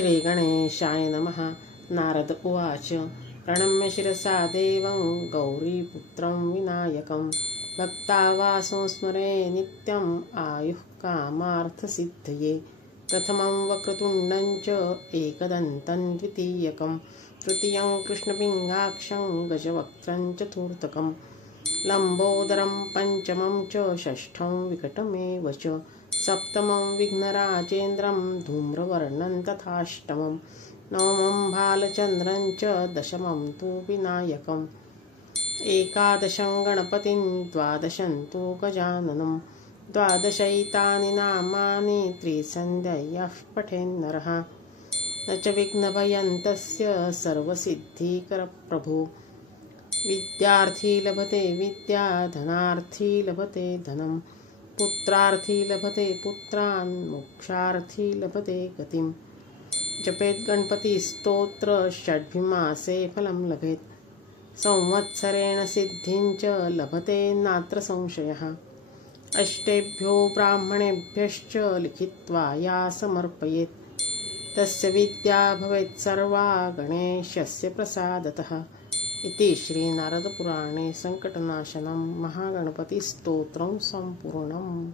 श्रीगणेशाय नमः। नारद उवाच प्रणम्य शिरसा देवं गौरीपुत्रं विनायकं भक्ता वा संस्मरे नित्यम् आयुः कामार्थसिद्धये। प्रथमं वक्रतुण्डं च एकदन्तं द्वितीयकं तृतीयं कृष्णपिङ्गाक्षं गजवक्त्रं चतुर्थकं लम्बोदरं पञ्चमं च षष्ठं विकटमेव च सप्तमं विघ्नराजेन्द्रं धूम्रवर्णं तथाष्टमं नवमं भालचन्द्रं च दशमं तु विनायकम् एकादशं गणपतिं द्वादशं तु गजाननं द्वादशैतानि नामानि त्रिसन्ध्यः पठेन्नरः न च विघ्नभयं तस्य सर्वसिद्धिकरप्रभु। विद्यार्थी लभते विद्या धनार्थी लभते धनं पुत्रार्थी लभते पुत्रान् मोक्षार्थी लभते गतिं। जपेत् गणपतिस्तोत्र षड्भिमासे फलं लभेत् संवत्सरेण सिद्धिं च लभते नात्र संशयः। अष्टेभ्यो ब्राह्मणेभ्यश्च लिखित्वा या समर्पयेत् तस्य विद्या भवेत् सर्वा गणेशस्य प्रसादतः। इति श्री नारदपुराणे संकटनाशनं महागणपतिस्तोत्रं सम्पूर्णम्।